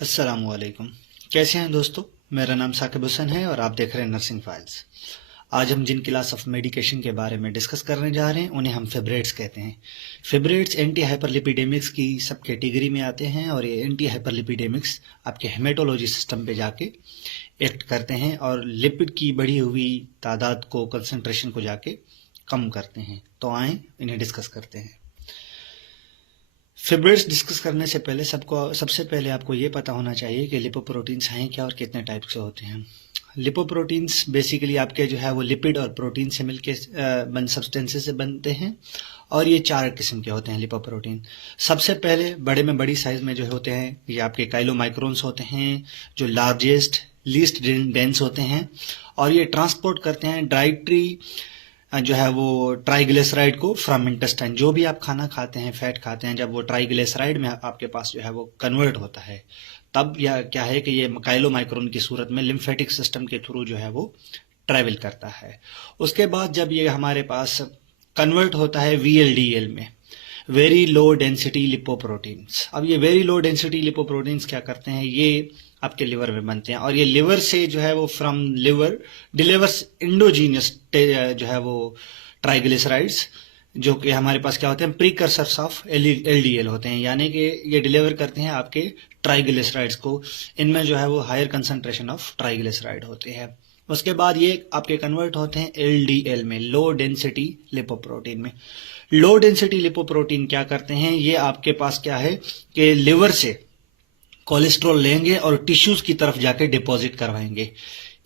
अस्सलामुअलैकुम। कैसे हैं दोस्तों? मेरा नाम साकिब हुसैन है और आप देख रहे हैं नर्सिंग फाइल्स। आज हम जिन क्लास ऑफ मेडिकेशन के बारे में डिस्कस करने जा रहे हैं उन्हें हम फिब्रेट्स कहते हैं। फिब्रेट्स एंटी हाइपरलिपिडेमिक्स की सब कैटेगरी में आते हैं और ये एंटी हाइपरलिपिडेमिक्स आपके हेमेटोलॉजी सिस्टम पे जाके एक्ट करते हैं और लिपिड की बढ़ी हुई तादाद को, कंसंट्रेशन को जाके कम करते हैं। तो आए इन्हें डिस्कस करते हैं। फिब्रेट्स डिस्कस करने से पहले सबसे पहले आपको ये पता होना चाहिए कि लिपोप्रोटीन्स हैं क्या और कितने टाइप से होते हैं। लिपोप्रोटीन्स बेसिकली आपके जो है वो लिपिड और प्रोटीन से मिलके सब्सटेंसेस से बनते हैं और ये 4 किस्म के होते हैं लिपोप्रोटीन। सबसे पहले बड़े में बड़ी साइज में जो होते हैं ये आपके काइलोमाइक्रोन्स होते हैं, जो लार्जेस्ट लीस्ट डेंस होते हैं और ये ट्रांसपोर्ट करते हैं डायरेक्टली जो है वो ट्राइग्लिसराइड को फ्रॉम इंटेस्टाइन। जो भी आप खाना खाते हैं, फैट खाते हैं, जब वो ट्राइग्लिसराइड में आपके पास जो है वो कन्वर्ट होता है तब यह क्या है कि ये काइलोमाइक्रोन की सूरत में लिम्फेटिक सिस्टम के थ्रू जो है वो ट्रेवल करता है। उसके बाद जब ये हमारे पास कन्वर्ट होता है वीएलडीएल में, वेरी लो डेंसिटी लिपोप्रोटीन्स। अब ये वेरी लो डेंसिटी लिपोप्रोटीन्स क्या करते हैं, ये आपके लिवर में बनते हैं और ये लिवर से जो है वो फ्रॉम लिवर डिलीवर्स इंडोजीनियस जो है वो ट्राइग्लिसराइड्स, जो कि हमारे पास क्या होते हैं, प्रीकर्सर्स ऑफ एलडीएल होते हैं, यानी कि ये डिलीवर करते हैं आपके ट्राइग्लिसराइड्स को। इनमें जो है वो हायर कंसंट्रेशन ऑफ ट्राइग्लिसराइड होते हैं। उसके बाद ये आपके कन्वर्ट होते हैं एलडीएल में, लो डेंसिटी लिपोप्रोटीन में। लो डेंसिटी लिपोप्रोटीन क्या करते हैं, ये आपके पास क्या है कि लिवर से कोलेस्ट्रॉल लेंगे और टिश्यूज की तरफ जाके डिपॉजिट करवाएंगे।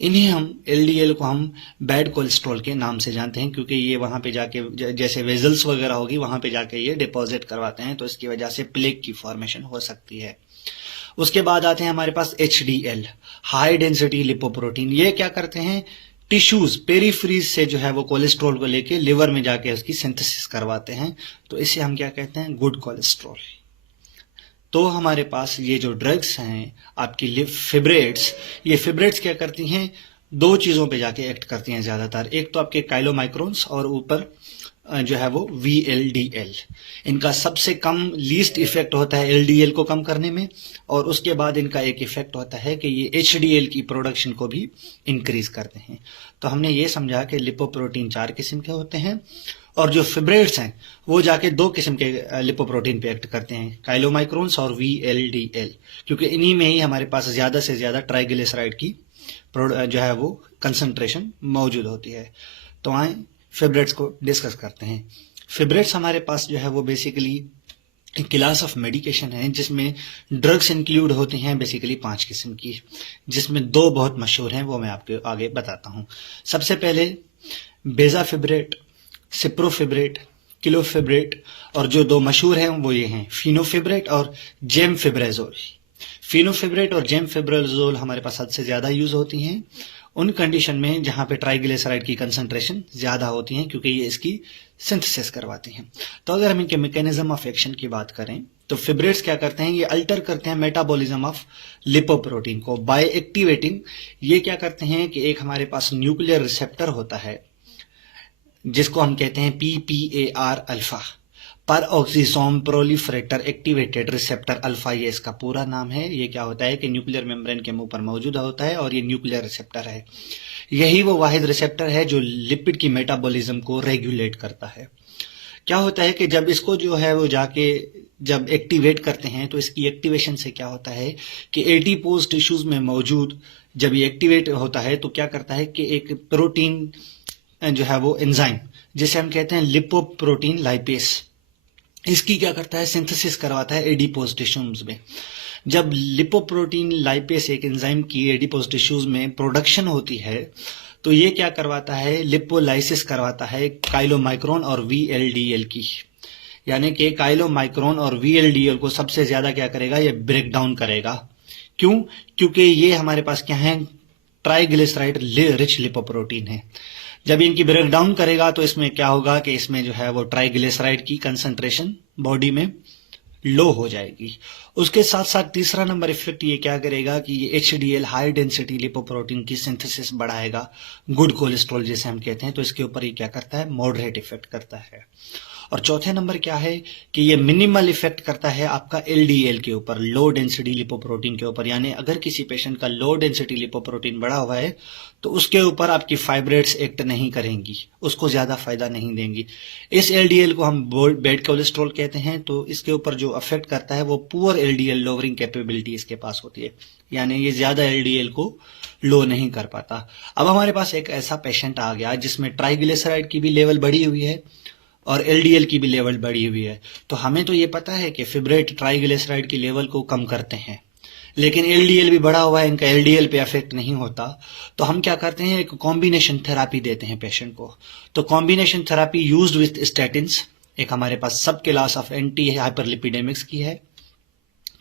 इन्हें हम एलडीएल को हम बैड कोलेस्ट्रॉल के नाम से जानते हैं, क्योंकि ये वहां पे जाके जैसे वेजल्स वगैरह होगी वहां पे जाके ये डिपॉजिट करवाते हैं, तो इसकी वजह से प्लेग की फॉर्मेशन हो सकती है। उसके बाद आते हैं हमारे पास एचडीएल, हाई डेंसिटी लिपोप्रोटीन। ये क्या करते हैं, टिश्यूज पेरीफ्रीज से जो है वो कोलेस्ट्रॉल को लेके लिवर में जाके उसकी सिंथेसिस करवाते हैं, तो इसे हम क्या कहते हैं, गुड कोलेस्ट्रॉल। तो हमारे पास ये जो ड्रग्स हैं आपकी फिब्रेट्स, ये फिब्रेट्स क्या करती हैं, 2 चीजों पे जाके एक्ट करती हैं ज्यादातर। एक तो आपके काइलोमाइक्रोन्स और ऊपर जो है वो वीएलडीएल। इनका सबसे कम लीस्ट इफेक्ट होता है एलडीएल को कम करने में, और उसके बाद इनका एक इफेक्ट होता है कि ये एचडीएल की प्रोडक्शन को भी इंक्रीज करते हैं। तो हमने ये समझा कि लिपोप्रोटीन 4 किस्म के होते हैं और जो फिब्रेट्स हैं वो जाके 2 किस्म के लिपोप्रोटीन पे एक्ट करते हैं, काइलोमाइक्रोन्स और वीएलडीएल, क्योंकि इन्हीं में ही हमारे पास ज्यादा से ज्यादा ट्राइग्लिसराइड की जो है वो कंसंट्रेशन मौजूद होती है। तो आए फिब्रेट्स को डिस्कस करते हैं। फिब्रेट्स हमारे पास जो है वो बेसिकली एक क्लास ऑफ मेडिकेशन है जिसमें ड्रग्स इंक्लूड होती हैं बेसिकली 5 किस्म की, जिसमें 2 बहुत मशहूर हैं, वो मैं आपके आगे बताता हूं। सबसे पहले बेजाफिब्रेट, सिप्रोफिब्रेट, किलोफिब्रेट, और जो 2 मशहूर हैं वो ये हैं फिनोफिब्रेट और जेमफिब्रेजोल। फिनोफिब्रेट और जेमफिब्रेजोल हमारे पास हद से ज्यादा यूज होती हैं उन कंडीशन में जहां पे ट्राइग्लिसराइड की कंसंट्रेशन ज्यादा होती है, क्योंकि ये इसकी सिंथेसिस करवाती हैं। तो अगर हम इनके मैकेनिज्म ऑफ एक्शन की बात करें तो फिब्रेट्स क्या करते हैं, ये अल्टर करते हैं मेटाबॉलिज्म ऑफ लिपोप्रोटीन को बाय एक्टिवेटिंग। ये क्या करते हैं कि एक हमारे पास न्यूक्लियर रिसेप्टर होता है जिसको हम कहते हैं PPAR अल्फा, पर ऑक्सीसोम प्रोलिफरेटर एक्टिवेटेड रिसेप्टर अल्फा, ये इसका पूरा नाम है। ये क्या होता है कि न्यूक्लियर मेम्ब्रेन के ऊपर मौजूद होता है और ये न्यूक्लियर रिसेप्टर है। यही वो वाहिद रिसेप्टर है जो लिपिड की मेटाबॉलिज्म को रेगुलेट करता है। क्या होता है कि जब इसको जो है वो जाके जब एक्टिवेट करते हैं तो इसकी एक्टिवेशन से क्या होता है कि एडिपोज टिश्यूज में मौजूद जब ये एक्टिवेट होता है तो क्या करता है कि एक प्रोटीन जो है वो एंजाइम जिसे हम कहते हैं लिपोप्रोटीन लाइपेस, इसकी क्या करता है, सिंथेसिस करवाता है एडिपोज टिश्यूज में। जब लिपोप्रोटीन लाइपेस एक एंजाइम की एडिपोज टिश्यूज में प्रोडक्शन होती है तो ये क्या करवाता है, लिपोलाइसिस करवाता है काइलोमाइक्रोन और वीएलडीएल की, यानी कि काइलोमाइक्रोन और वीएलडीएल को सबसे ज्यादा क्या करेगा, ये ब्रेक डाउन करेगा। क्यों? क्योंकि ये हमारे पास क्या है, ट्राइग्लिसराइड रिच लिपोप्रोटीन है। जब इनकी ब्रेक डाउन करेगा तो इसमें क्या होगा कि इसमें जो है वो ट्राइग्लिसराइड की कंसंट्रेशन बॉडी में लो हो जाएगी। उसके साथ साथ तीसरा नंबर इफेक्ट ये क्या करेगा कि ये एचडीएल हाई डेंसिटी लिपोप्रोटीन की सिंथेसिस बढ़ाएगा, गुड कोलेस्ट्रॉल जिसे हम कहते हैं, तो इसके ऊपर ये क्या करता है, मॉडरेट इफेक्ट करता है। और चौथे नंबर क्या है कि ये मिनिमल इफेक्ट करता है आपका एलडीएल के ऊपर, लो डेंसिटी लिपोप्रोटीन के ऊपर। यानी अगर किसी पेशेंट का लो डेंसिटी लिपोप्रोटीन बढ़ा हुआ है तो उसके ऊपर आपकी फाइब्रेट्स एक्ट नहीं करेंगी, उसको ज्यादा फायदा नहीं देंगी। इस एलडीएल को हम बैड कोलेस्ट्रॉल कहते हैं। तो इसके ऊपर जो अफेक्ट करता है वो पुअर एलडीएल लोअरिंग कैपेबिलिटी इसके पास होती है, यानी ये ज्यादा एलडीएल को लो नहीं कर पाता। अब हमारे पास एक ऐसा पेशेंट आ गया जिसमें ट्राइग्लिसराइड की भी लेवल बढ़ी हुई है और एलडीएल की भी लेवल बढ़ी हुई है। तो हमें तो ये पता है कि फिब्रेट ट्राइग्लिसराइड की लेवल को कम करते हैं, लेकिन एलडीएल भी बढ़ा हुआ है, इनका एलडीएल पे अफेक्ट नहीं होता। तो हम क्या करते हैं, एक कॉम्बिनेशन थेरापी देते हैं पेशेंट को। तो combination therapy used with statins, एक हमारे पास सब क्लास ऑफ एंटी हाइपरलिपिडेमिक्स की है।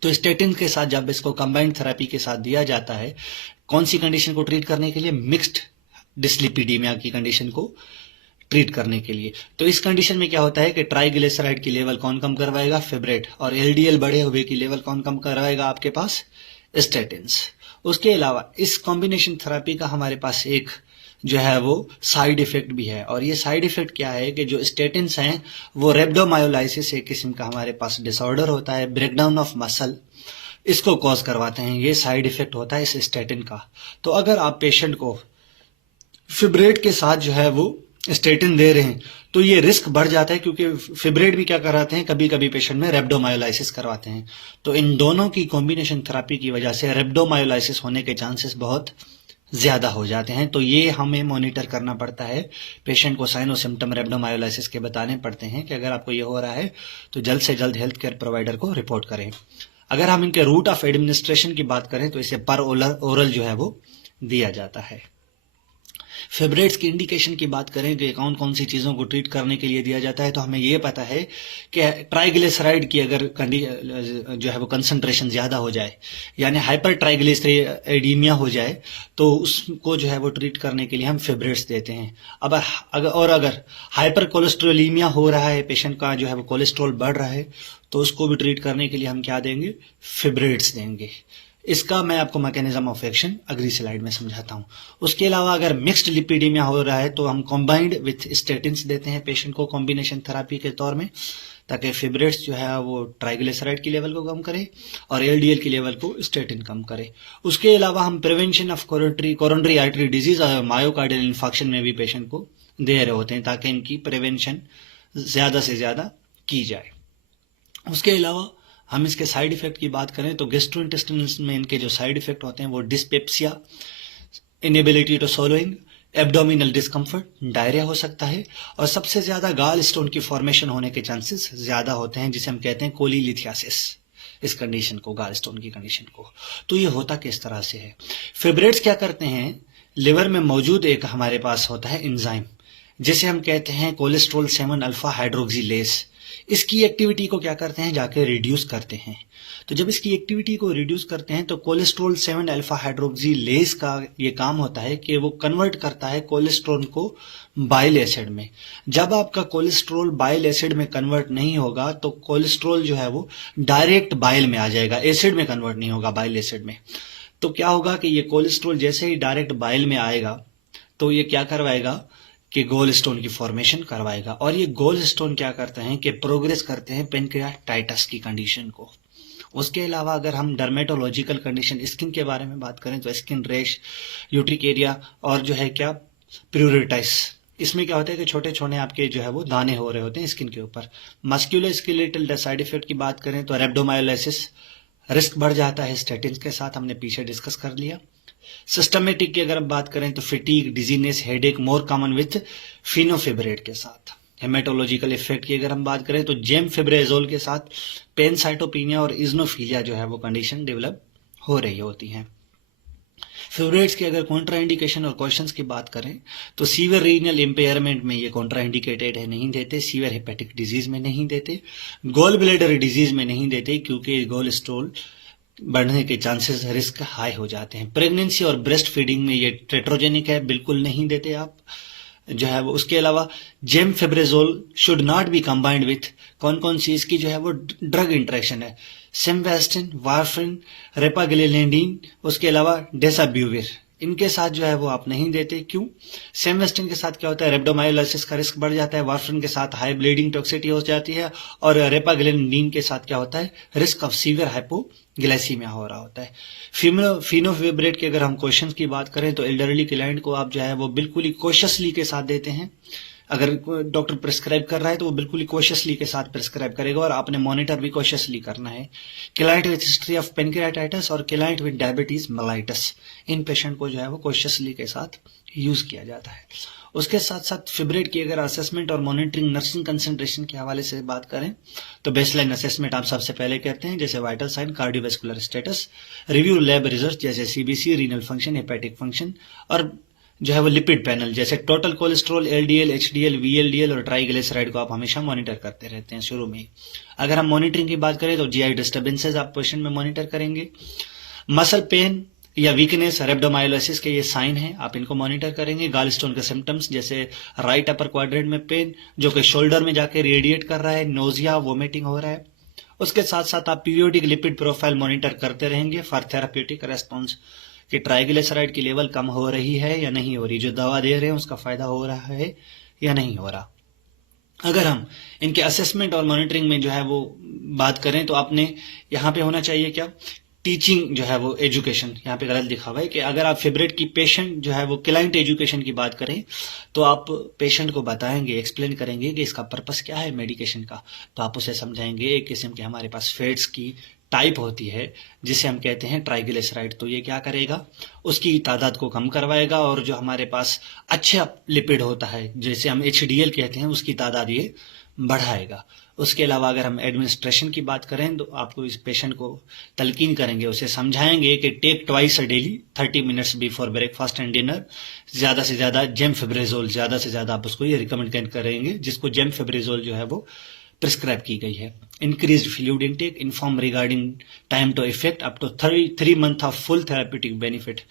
तो स्टेटिन के साथ जब इसको कंबाइंड थेरापी के साथ दिया जाता है, कौन सी कंडीशन को ट्रीट करने के लिए, मिक्स्ड डिसलिपिडीमिया की कंडीशन को ट्रीट करने के लिए। तो इस कंडीशन में क्या होता है कि ट्राइग्लिसराइड की लेवल कौन कम करवाएगा, फिब्रेट, और एलडीएल बढ़े हुए की लेवल कौन कम करवाएगा, आपके पास स्टेटिन्स। उसके अलावा इस कॉम्बिनेशन थेरापी का हमारे पास एक जो है वो साइड इफेक्ट भी है, और ये साइड इफेक्ट क्या है कि जो स्टेटिन्स हैं वो रेब्डोमायोलाइसिस एक किस्म का हमारे पास डिसऑर्डर होता है, ब्रेकडाउन ऑफ मसल, इसको कॉज करवाते हैं। ये साइड इफेक्ट होता है इस स्टेटिन का। तो अगर आप पेशेंट को फिब्रेट के साथ जो है वो स्टेटिन दे रहे हैं तो ये रिस्क बढ़ जाता है, क्योंकि फिब्रेट भी क्या कराते हैं, कभी कभी पेशेंट में रेब्डोमायोलाइसिस करवाते हैं। तो इन दोनों की कॉम्बिनेशन थेरापी की वजह से रेब्डोमायोलाइसिस होने के चांसेस बहुत ज्यादा हो जाते हैं। तो ये हमें मॉनिटर करना पड़ता है, पेशेंट को साइन और सिम्टम रेब्डोमायोलाइसिस के बताने पड़ते हैं कि अगर आपको ये हो रहा है तो जल्द से जल्द हेल्थ केयर प्रोवाइडर को रिपोर्ट करें। अगर हम इनके रूट ऑफ एडमिनिस्ट्रेशन की बात करें तो इसे पर ओरल जो है वो दिया जाता है। फिब्रेट्स की इंडिकेशन की बात करें कि कौन कौन सी चीजों को ट्रीट करने के लिए दिया जाता है, तो हमें ये पता है कि ट्राइग्लिसराइड की अगर जो है वो कंसंट्रेशन ज्यादा हो जाए, यानी हाइपर ट्राइग्लिसराइडीमिया हो जाए, तो उसको जो है वो ट्रीट करने के लिए हम फिब्रेट्स देते हैं। अब अगर हाइपर कोलेस्ट्रोलीमिया हो रहा है, पेशेंट का जो है वो कोलेस्ट्रॉल बढ़ रहा है, तो उसको भी ट्रीट करने के लिए हम क्या देंगे, फिब्रेट्स देंगे। इसका मैं आपको मैकेनिज्म ऑफ एक्शन अगली स्लाइड में समझाता हूं। उसके अलावा अगर मिक्स्ड लिपिडीमिया हो रहा है तो हम कॉम्बाइंड विथ स्टेटिन्स देते हैं पेशेंट को कॉम्बिनेशन थेरापी के तौर में, ताकि फिब्रेट्स जो है वो ट्राइग्लिसराइड की लेवल को कम करे और एलडीएल की लेवल को स्टेटिन कम करे। उसके अलावा हम prevention of coronary artery disease और मायोकार्डियल इन्फेक्शन में भी पेशेंट को दे रहे होते हैं, ताकि इनकी प्रिवेंशन ज्यादा से ज्यादा की जाए। उसके अलावा हम इसके साइड इफेक्ट की बात करें तो गैस्ट्रोइंटेस्टाइनल में इनके जो साइड इफेक्ट होते हैं वो dyspepsia, inability to swallowing, abdominal discomfort, diarrhea हो सकता है, और सबसे ज्यादा गाल स्टोन की फॉर्मेशन होने के चांसेस ज्यादा होते हैं, जिसे हम कहते हैं कोलीलिथियासिस, इस कंडीशन को, गाल स्टोन की कंडीशन को। तो ये होता किस तरह से है, फिब्रेट्स क्या करते हैं, लिवर में मौजूद एक हमारे पास होता है एंजाइम जिसे हम कहते हैं कोलेस्ट्रॉल 7 अल्फा हाइड्रोक्सिलेज, इसकी एक्टिविटी को क्या करते हैं, जाके रिड्यूस करते हैं। तो जब इसकी एक्टिविटी को रिड्यूस करते हैं तो कोलेस्ट्रॉल 7 अल्फा हाइड्रोक्सिलेज का ये काम होता है कि वो कन्वर्ट करता है कोलेस्ट्रॉल को बाइल एसिड में। जब आपका कोलेस्ट्रॉल बाइल एसिड में कन्वर्ट नहीं होगा तो कोलेस्ट्रॉल जो है वो डायरेक्ट बाइल में आ जाएगा, एसिड में कन्वर्ट नहीं होगा, बाइल एसिड में। तो क्या होगा कि ये कोलेस्ट्रॉल जैसे ही डायरेक्ट बाइल में आएगा तो ये क्या करवाएगा कि गोल स्टोन की फॉर्मेशन करवाएगा, और ये गोल स्टोन क्या करते हैं कि प्रोग्रेस करते हैं पेनक्रियाटाइटिस की कंडीशन को। उसके अलावा अगर हम डर्मेटोलॉजिकल कंडीशन स्किन के बारे में बात करें तो स्किन रैश, यूट्रिक एरिया, और जो है क्या प्यूरिटाइस, इसमें क्या होता है कि छोटे छोटे आपके जो है वो दाने हो रहे होते हैं स्किन के ऊपर। मस्क्यूलोस्केलेटल साइड इफेक्ट की बात करें तो रेब्डोमायोलाइसिस, रिस्क बढ़ जाता है स्टेटिन के साथ, हमने पीछे डिस्कस कर लिया। सिस्टमेटिक की अगर हम बात करें तो fatigue, dizziness, headache more common with fenofibrate के साथ। हेमेटोलॉजिकल इफेक्ट की अगर हम बात करें तो जेमफिब्रेजोल के साथ पेनसाइटोपिनिया और इज्नोफिलिया जो है वो कंडीशन डेवलप हो रही होती है। फिब्रेट्स की अगर कॉन्ट्राइंडिकेशन और क्वेश्चंस की बात करें तो सीवियर रीनल इंपेयरमेंट में ये कॉन्ट्राइंडिकेटेड है, नहीं देते। सीवियर हेपेटिक डिजीज में नहीं देते, गॉल ब्लैडर डिजीज में नहीं देते, क्योंकि गॉल स्टोन बढ़ने के चांसेस, रिस्क हाई हो जाते हैं। प्रेगनेंसी और ब्रेस्ट फीडिंग में ये टेट्रोजेनिक है, बिल्कुल नहीं देते आप जो है वो। उसके अलावा gemfibrozil should not be combined with कौन कौन सी इसकी जो है वो ड्रग इंटरेक्शन है, सिमवेस्टिन, वारफिन, रेपाग्लिलिडीन, उसके अलावा डेसाब्यूविर, इनके साथ जो है वो आप नहीं देते। क्यों? सेमवेस्टिन के साथ क्या होता है, रेब्डोमायोलाइसिस का रिस्क बढ़ जाता है, वार्फरिन के साथ हाई ब्लीडिंग टॉक्सिटी हो जाती है, और रेपाग्लिसरीन के साथ क्या होता है, रिस्क ऑफ सीवियर हाइपोग्लाइसीमिया हो रहा होता है। फिनोफिब्रेट के अगर हम क्वेश्चन की बात करें तो एल्डरली क्लाइंट को आप जो है वो बिल्कुल ही कॉशियसली के साथ देते हैं। अगर डॉक्टर प्रिस्क्राइब कर रहा है तो वो बिल्कुल ही कॉशियसली के साथ प्रिस्क्राइब करेगा, और आपने मॉनिटर भी कॉशियसली करना है। Client with history of pancreatitis और क्लाइंट विद डायबिटीज मेलाइटिस, इन पेशेंट को जो है वो कॉशियसली के साथ यूज किया जाता है। उसके साथ साथ फिब्रेट की अगर असेसमेंट और मॉनिटरिंग नर्सिंग कंसंट्रेशन के हवाले से बात करें तो बेसलाइन असेसमेंट आप सबसे पहले करते हैं, जैसे vital sign, cardiovascular status, review lab result जैसे CBC, renal function, hepatic function, और जो है वो लिपिड पैनल जैसे total cholesterol, LDL, HDL, VLDL और ट्राइग्लिसराइड को आप हमेशा मॉनिटर करते रहते हैं शुरू में। अगर हम मॉनिटरिंग की बात करें तो जीआई डिस्टर्बेंसेज आप पेशेंट में मॉनिटर करेंगे। मसल पेन या वीकनेस, रेब्डोमायोलाइसिस के ये साइन है, आप इनको मॉनिटर करेंगे। गॉलस्टोन के सिम्टम्स जैसे राइट अपर क्वाड्रेंट में पेन जो कि शोल्डर में जाके रेडिएट कर रहा है, नोजिया, वोमिटिंग हो रहा है। उसके साथ साथ आप पीरियोडिक लिपिड प्रोफाइल मॉनिटर करते रहेंगे फॉर थेराप्यूटिक रेस्पॉन्स, कि ट्राइग्लिसराइड की लेवल कम हो रही है या नहीं हो रही, जो दवा दे रहे हैं उसका फायदा हो रहा है या नहीं हो रहा। अगर हम इनके असेसमेंट और मॉनिटरिंग में जो है वो बात करें तो आपने यहाँ पे होना चाहिए क्या, टीचिंग जो है वो एजुकेशन, यहाँ पे गलत लिखा हुआ है कि अगर आप फेवरेट की पेशेंट जो है वो क्लाइंट एजुकेशन की बात करें तो आप पेशेंट को बताएंगे, एक्सप्लेन करेंगे कि इसका पर्पस क्या है मेडिकेशन का। तो आप उसे समझाएंगे एक किस्म के हमारे पास फैट्स की टाइप होती है जिसे हम कहते हैं ट्राइग्लिसराइड, तो ये क्या करेगा, उसकी तादाद को कम करवाएगा, और जो हमारे पास अच्छा लिपिड होता है जैसे हम एचडीएल कहते हैं उसकी तादाद ये बढ़ाएगा। उसके अलावा अगर हम एडमिनिस्ट्रेशन की बात करें तो आपको इस पेशेंट को तलकीन करेंगे, उसे समझाएंगे कि take twice a daily 30 minutes before breakfast and dinner, ज्यादा से ज्यादा जेमफेब्रेजोल, ज्यादा से ज्यादा आप उसको ये रिकमेंड करेंगे जिसको जेमफेब्रेजोल जो है वो प्रिस्क्राइब की गई है। Increased fluid intake, inform regarding time to effect up to 3 month of full therapeutic benefit.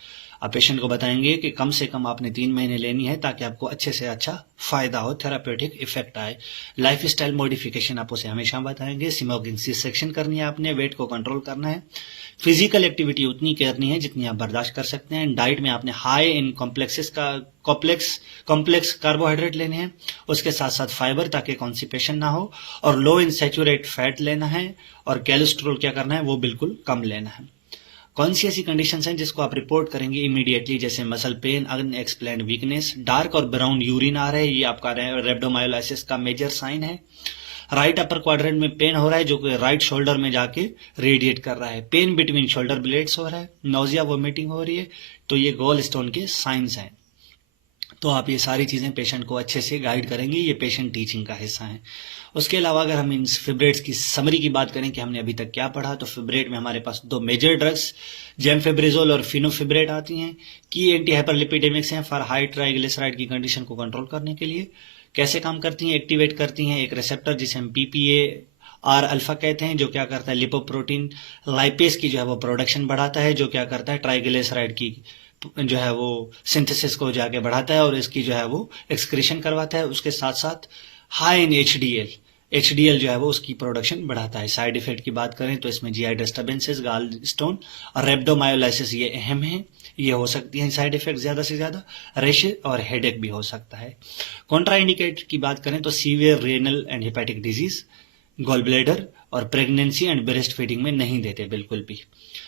आप पेशेंट को बताएंगे कि कम से कम आपने 3 महीने लेनी है ताकि आपको अच्छे से अच्छा फायदा हो, थेराप्यूटिक इफेक्ट आए। लाइफ स्टाइल मॉडिफिकेशन आप उसे हमेशा बताएंगे, स्मोकिंग सेक्शन करनी है आपने, वेट को कंट्रोल करना है, फिजिकल एक्टिविटी उतनी करनी है जितनी आप बर्दाश्त कर सकते हैं। डाइट में आपने हाई इन कॉम्प्लेक्स कार्बोहाइड्रेट लेने हैं, उसके साथ साथ फाइबर ताकि कॉन्स्टिपेशन ना हो, और लो इन सैचुरेट फैट लेना है, और कोलेस्ट्रॉल क्या करना है वो बिल्कुल कम लेना है। कौन सी ऐसी कंडीशंस हैं जिसको आप रिपोर्ट करेंगे इमीडिएटली, जैसे muscle pain, unexplained weakness, dark और ब्राउन यूरिन आ रहे हैं, ये आपका रेब्डोमायोलाइसिस का मेजर साइन है। राइट अपर क्वाड्रेंट में पेन हो रहा है जो कि राइट शोल्डर में जाके रेडिएट कर रहा है, पेन बिटवीन शोल्डर ब्लेड्स हो रहा है, नोजिया, वोमिटिंग हो रही है, तो ये गॉल स्टोन के साइंस हैं। तो आप ये सारी चीजें पेशेंट को अच्छे से गाइड करेंगे, ये पेशेंट टीचिंग का हिस्सा है। उसके अलावा अगर हम इन फिब्रेट्स की समरी की बात करें कि हमने अभी तक क्या पढ़ा, तो फिब्रेट में हमारे पास 2 मेजर ड्रग्स जेमफेब्रेजोल और फिनोफिब्रेट आती हैं, की एंटी हाइपरलिपिडेमिक्स हैं फॉर हाई ट्राइग्लिसराइड की कंडीशन को कंट्रोल करने के लिए। कैसे काम करती हैं, एक्टिवेट करती हैं एक रिसेप्टर जिसे हम पीपीए आर अल्फा कहते हैं, जो क्या करता है लिपोप्रोटीन लाइपेज की जो है वो प्रोडक्शन बढ़ाता है, जो क्या करता है ट्राइग्लिसराइड की जो है वो सिंथेसिस को जाके बढ़ाता है और इसकी जो है वो एक्सक्रीशन करवाता है। उसके साथ साथ हाई इन एचडीएल जो है वो उसकी प्रोडक्शन बढ़ाता है। साइड इफेक्ट की बात करें तो इसमें जीआई डिस्टर्बेंसेस, गाल स्टोन और रेब्डोमायोलाइसिस ये अहम है, ये हो सकती है साइड इफेक्ट ज्यादा से ज्यादा, रैश और हेडेक भी हो सकता है। कॉन्ट्राइंडिकेट की बात करें तो severe renal and hepatic disease, gall bladder और प्रेगनेंसी एंड ब्रेस्ट फीडिंग में नहीं देते बिल्कुल भी।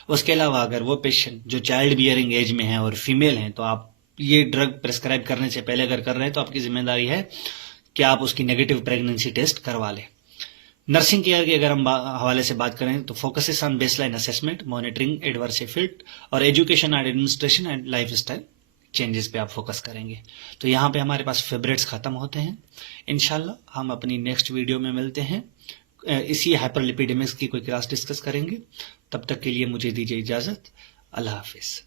उसके अलावा अगर वो पेशेंट जो चाइल्ड बियरिंग एज में है और फीमेल हैं तो आप ये ड्रग प्रेस्क्राइब करने से पहले अगर कर रहे हैं तो आपकी जिम्मेदारी है कि आप उसकी नेगेटिव प्रेगनेंसी टेस्ट करवा लें। नर्सिंग केयर की अगर हम हवाले से बात करें तो focuses on baseline assessment, monitoring adverse effect और education and administration and life style changes पे आप फोकस करेंगे। तो यहाँ पे हमारे पास फेवरेट्स खत्म होते हैं। इंशाल्लाह हम अपनी नेक्स्ट वीडियो में मिलते हैं, इसी हाइपरलिपिडेमिक्स की कोई क्लास डिस्कस करेंगे। तब तक के लिए मुझे दीजिए इजाजत। अल्लाह हाफिज।